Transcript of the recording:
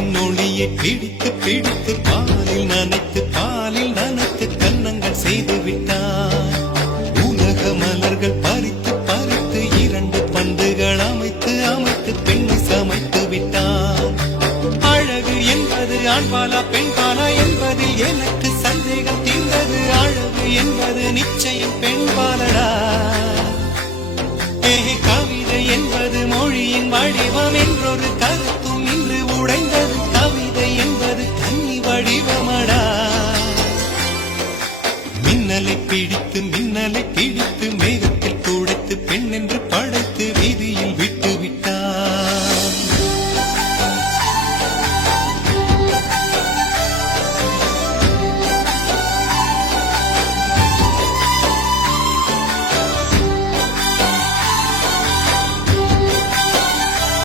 நிலவின் ஒளியை பிடித்து பிடித்து பாலில் நனைத்து கன்னங்கள் செய்து விட்டான். உலக மலர்கள் பறித்து பறித்து 2 பந்துகள் அமைத்து அமைத்து பெண்ணை சமைத்து விட்டான். அழகு என்பது ஆண்பாலா பெண்பாலா என்பதில் எனக்கு சந்தேகம் தீர்ந்தது. அழகு என்பது நிச்சயம் பெண்பாலடா. கவிதை என்பது மொழியின் வடிவம் என்றொரு கருத்தும் இன்று உடைந்தது. கவிதை என்பது கன்னி வடிவமடா. மின்னலை பிடித்து